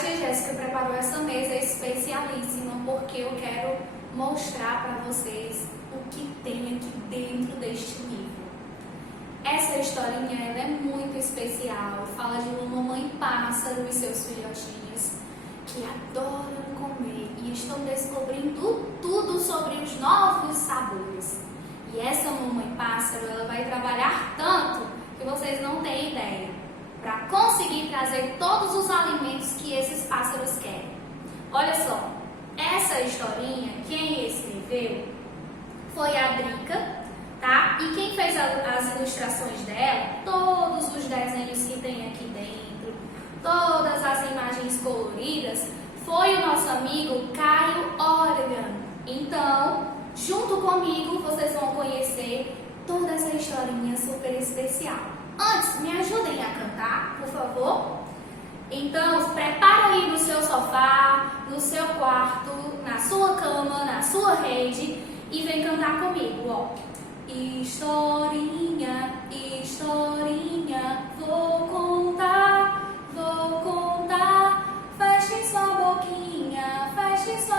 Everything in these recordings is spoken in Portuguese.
tia Jéssica preparou essa mesa especialíssima porque eu quero mostrar para vocês o que tem aqui dentro deste livro. Essa historinha ela é muito especial, fala de uma mamãe pássaro e seus filhotinhos que adoram comer e estão descobrindo tudo sobre os novos sabores. E essa mamãe pássaro ela vai trabalhar tanto que vocês não têm ideia, para conseguir trazer todos os alimentos que esses pássaros querem. Olha só, essa historinha, quem escreveu foi a Drica, tá? E quem fez as ilustrações dela, todos os desenhos que tem aqui dentro, todas as imagens coloridas, foi o nosso amigo Caio Oregon. Então, junto comigo, vocês vão conhecer toda essa historinha super especial. Antes, me ajudem a cantar, por favor. Então, prepara aí no seu sofá, no seu quarto, na sua cama, na sua rede e vem cantar comigo, ó. Historinha, historinha, vou contar, feche sua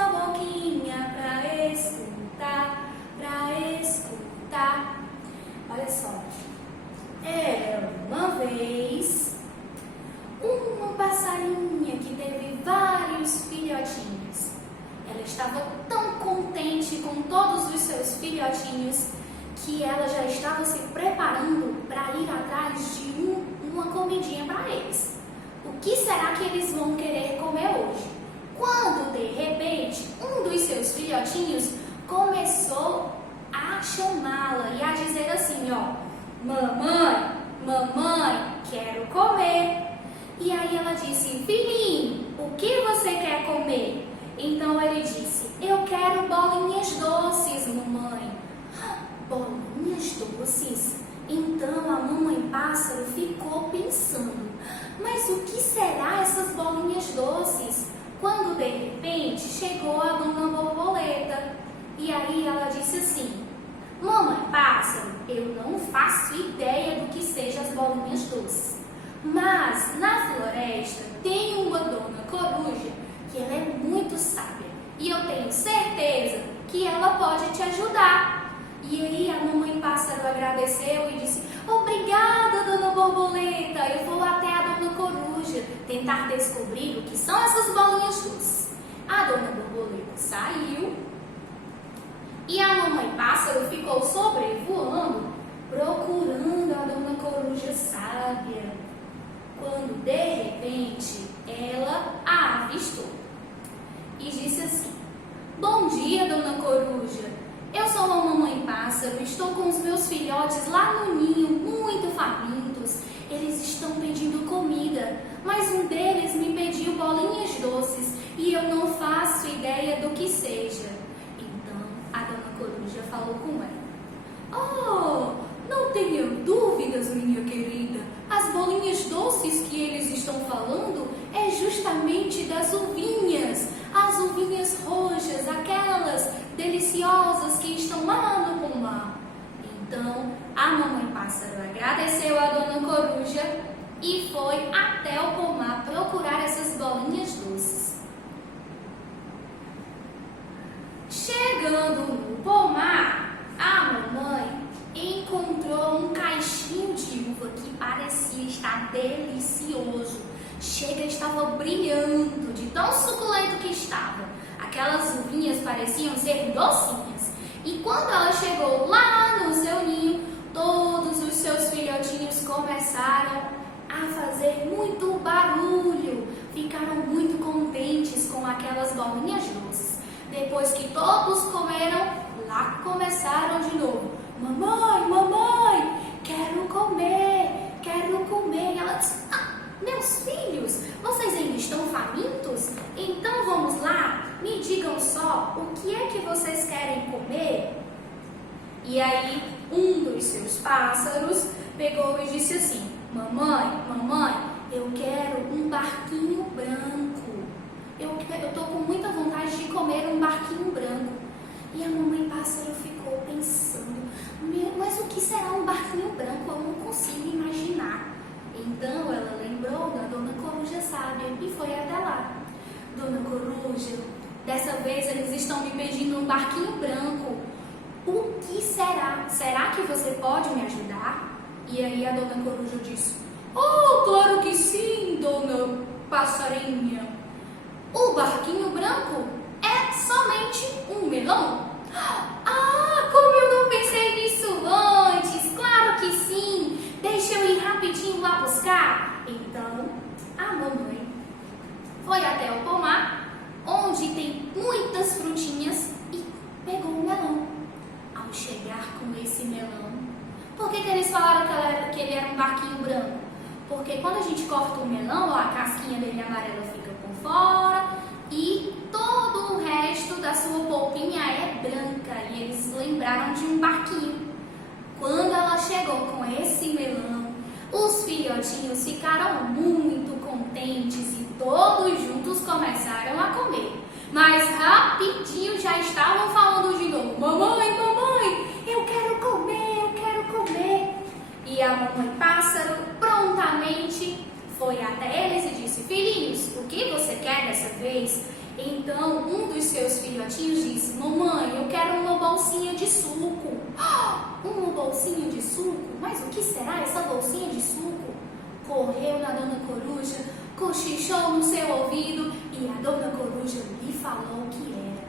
boquinha pra escutar. Olha só. Era uma vez uma passarinha que teve vários filhotinhos. Ela estava tão contente com todos os seus filhotinhos que ela já estava se preparando para ir atrás de uma comidinha para eles. O que será que eles vão querer comer hoje? Quando, de repente, um dos seus filhotinhos começou a chamá-la e a dizer assim, ó: Mamãe, quero comer. E aí ela disse: Filhinho, o que você quer comer? Então ele disse: Eu quero bolinhas doces, mamãe. Bolinhas doces? Então a mamãe pássaro ficou pensando: Mas o que será essas bolinhas doces? Quando de repente chegou a dona borboleta. E aí ela disse assim: Mamãe pássaro, eu não faço ideia do que sejam as bolinhas doces. Mas na floresta tem uma dona coruja que ela é muito sábia. E eu tenho certeza que ela pode te ajudar. E aí a mamãe pássaro agradeceu e disse: Obrigada, dona borboleta. Eu vou até a dona coruja tentar descobrir o que são essas bolinhas doces. A dona borboleta saiu. E a mamãe pássaro ficou sobrevoando, procurando a dona coruja sábia. Quando, de repente, ela a avistou e disse assim: Bom dia, dona coruja. Eu sou uma mamãe pássaro, estou com os meus filhotes lá no ninho, muito famintos. Eles estão pedindo comida, mas um deles me pediu bolinhas doces e eu não faço ideia do que seja. A dona coruja falou com ela: Oh, não tenha dúvidas, minha querida. As bolinhas doces que eles estão falando é justamente das uvinhas. As uvinhas roxas, aquelas deliciosas que estão lá no pomar. Então, a mamãe pássaro agradeceu a dona coruja e foi até o pomar procurar essas bolinhas doces. Chegando no pomar, a mamãe encontrou um caixinho de uva que parecia estar delicioso. Estava brilhando de tão suculento que estava. Aquelas uvinhas pareciam ser docinhas. E quando ela chegou lá no seu ninho, todos os seus filhotinhos começaram a fazer muito barulho. Ficaram muito contentes com aquelas bolinhas doces. Depois que todos comeram, lá começaram de novo: Mamãe, quero comer. E ela disse: Meus filhos, vocês ainda estão famintos? Então vamos lá, me digam só, o que é que vocês querem comer? E aí, um dos seus pássaros pegou e disse assim: Mamãe, eu quero um barquinho branco. Eu estou com muita vontade de comer um barquinho branco. E a mamãe pássaro ficou pensando: Mas o que será um barquinho branco? Eu não consigo imaginar. Então ela lembrou da dona coruja sábia e foi até lá. Dona Coruja, dessa vez eles estão me pedindo um barquinho branco. O que será? Será que você pode me ajudar? E aí a Dona Coruja disse: oh, claro que sim, Dona Passarinha. O barquinho branco é somente um melão. Ah, como eu não pensei nisso antes! Claro que sim! Deixa eu ir rapidinho lá buscar. Então, a mamãe foi até o pomar, onde tem muitas frutinhas, e pegou um melão. Ao chegar com esse melão, por que eles falaram que ele era um barquinho branco? Porque quando a gente corta o melão, ó, a casquinha dele amarela fica por fora e todo o resto da sua polpinha é branca. E eles lembraram de um barquinho. Quando ela chegou com esse melão, os filhotinhos ficaram muito contentes e todos juntos começaram a comer. Mas rapidinho já estavam falando de novo: mamãe, mamãe, eu quero comer, eu quero comer. E a mamãe pássaro prontamente foi até eles e disse: filhinhos, o que você quer dessa vez? Então um dos seus filhotinhos disse: mamãe, eu quero uma bolsinha de suco. Uma bolsinha de suco? Mas o que será essa bolsinha de suco? Correu na Dona Coruja, cochichou no seu ouvido e a Dona Coruja lhe falou o que era.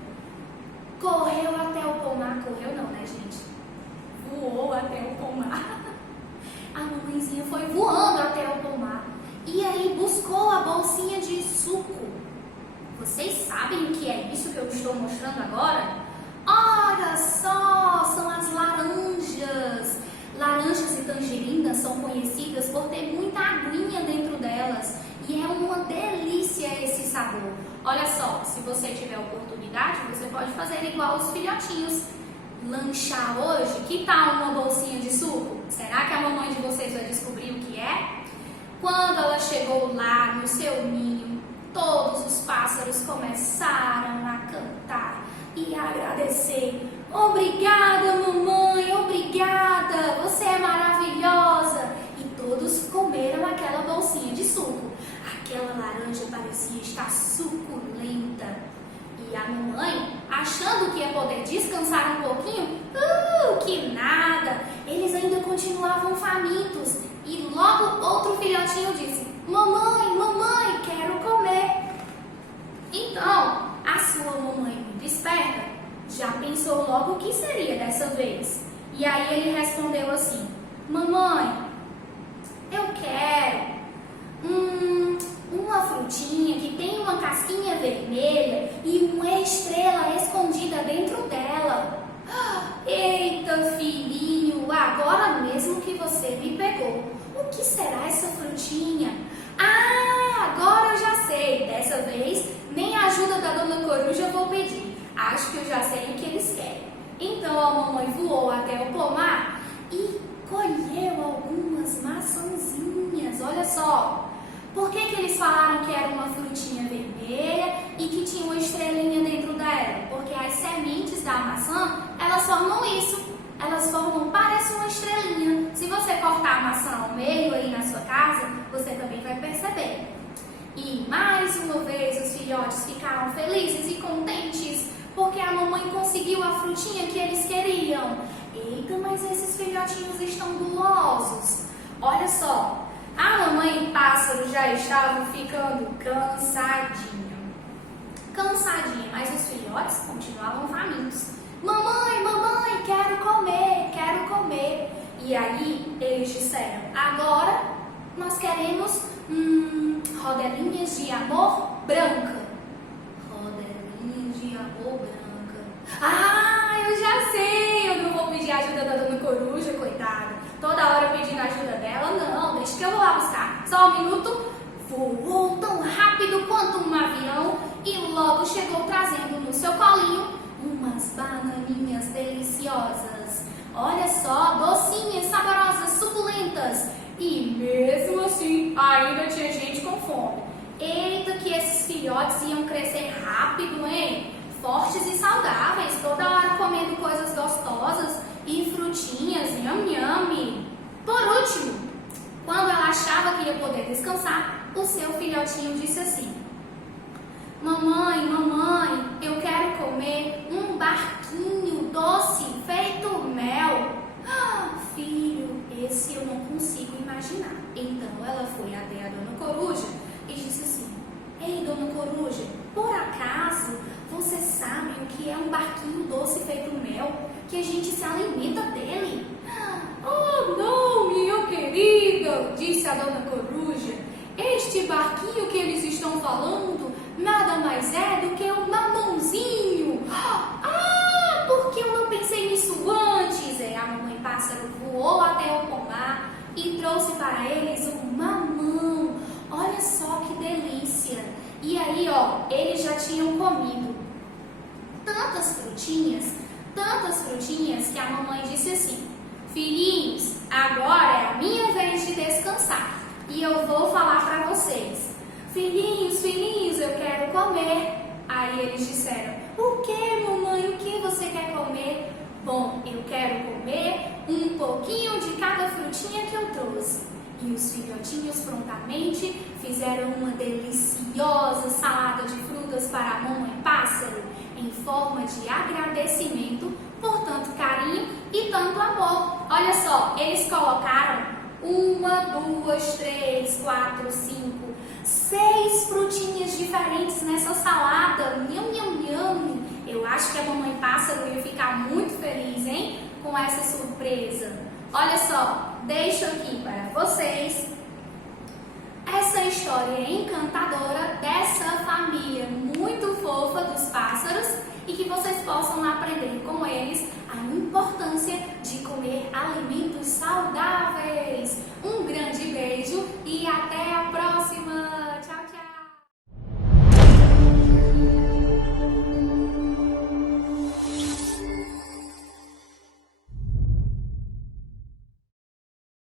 Correu até o pomar, correu não, né, gente? Voou até o pomar. A mamãezinha foi voando até o pomar e aí buscou a bolsinha de suco. Vocês sabem o que é isso que eu estou mostrando agora? Olha só, são as laranjas. Laranjas e tangerinas são conhecidas por ter muita aguinha dentro delas e é uma delícia esse sabor. Olha só, se você tiver oportunidade, você pode fazer igual os filhotinhos. Lanchar hoje, que tal uma bolsinha de suco? Será que a mamãe de vocês vai descobrir o que é? Quando ela chegou lá no seu ninho, todos os pássaros começaram a cantar e a agradecer. Obrigada, mamãe, obrigada, você é maravilhosa. E todos comeram aquela bolsinha de suco. Aquela laranja parecia estar suculenta. E a mamãe, achando que ia poder descansar um pouquinho, que nada, eles ainda continuavam famintos. E logo outro filhotinho disse: mamãe, mamãe, quero comer. Então, a sua mamãe, muito esperta, já pensou logo o que seria dessa vez. E aí ele respondeu assim: mamãe, eu quero uma frutinha que tem uma casquinha vermelha e uma estrela escondida dentro dela. Eita, filhinho, agora mesmo que você me pegou. O que será essa frutinha? Ah, agora eu já sei. Dessa vez, nem a ajuda da Dona Coruja eu vou pedir. Acho que eu já sei o que eles querem. Então a mamãe voou até o pomar e colheu algumas maçãzinhas. Olha só. Por que eles falaram que era uma frutinha vermelha e que tinha uma estrelinha dentro dela? Porque as sementes da maçã, elas formam isso. Elas formam, parece uma estrelinha. Se você cortar a maçã ao meio aí na sua casa, você também vai perceber. E mais uma vez os filhotes ficaram felizes e contentes porque a mamãe conseguiu a frutinha que eles queriam. Eita, mas esses filhotinhos estão gulosos. Olha só. A mamãe e pássaro já estavam ficando cansadinha, mas os filhotes continuavam famintos. Mamãe, mamãe, quero comer, quero comer. E aí eles disseram: agora nós queremos rodelinhas de amor branca. Rodelinhas de amor branca. Ah, eu já sei, eu não vou pedir ajuda da Dona Coruja, coitada. Toda hora pedindo ajuda dela, não, deixa que eu vou lá buscar. Só um minuto. Voou tão rápido quanto um avião e logo chegou trazendo no seu colinho umas bananinhas deliciosas. Olha só, docinhas, saborosas, suculentas. E mesmo assim, ainda tinha gente com fome. Eita, que esses filhotes iam crescer rápido, hein? Fortes e saudáveis, toda hora comendo coisas gostosas e frutinhas, nham nham. Por último, quando ela achava que ia poder descansar, o seu filhotinho disse assim: Mamãe, mamãe, eu quero comer um barquinho doce feito mel. Filho, esse eu não consigo imaginar. Então ela foi até a Dona Coruja e disse assim: Ei, Dona Coruja, por acaso você sabe o que é um barquinho doce feito mel? Que a gente se alimenta dele? Oh, não, minha querida, disse a Dona Coruja. Este barquinho que eles estão falando nada mais é do que um mamãozinho. Por que eu não pensei nisso antes? A mamãe pássaro voou até o pomar e trouxe para eles um mamão. Olha só que delícia! E aí, eles já tinham comido tantas frutinhas que a mamãe disse assim: Filhinhos, agora é a minha vez de descansar e eu vou falar para vocês. Filhinhos, eu quero comer. Aí eles disseram: O que, mamãe? O que você quer comer? Bom, eu quero comer um pouquinho de cada frutinha que eu trouxe. E os filhotinhos prontamente fizeram uma deliciosa salada de frutas para a mamãe pássaro, em forma de agradecimento por tanto carinho e tanto amor. Olha só, eles colocaram 1, 2, 3, 4, 5, 6 frutinhas diferentes nessa salada. Nham, nham, nham. Eu acho que a mamãe pássaro ia ficar muito feliz, hein? Com essa surpresa. Olha só, deixo aqui para vocês essa história encantadora dessa família muito fofa dos pássaros e que vocês possam aprender com eles a importância de comer alimentos saudáveis.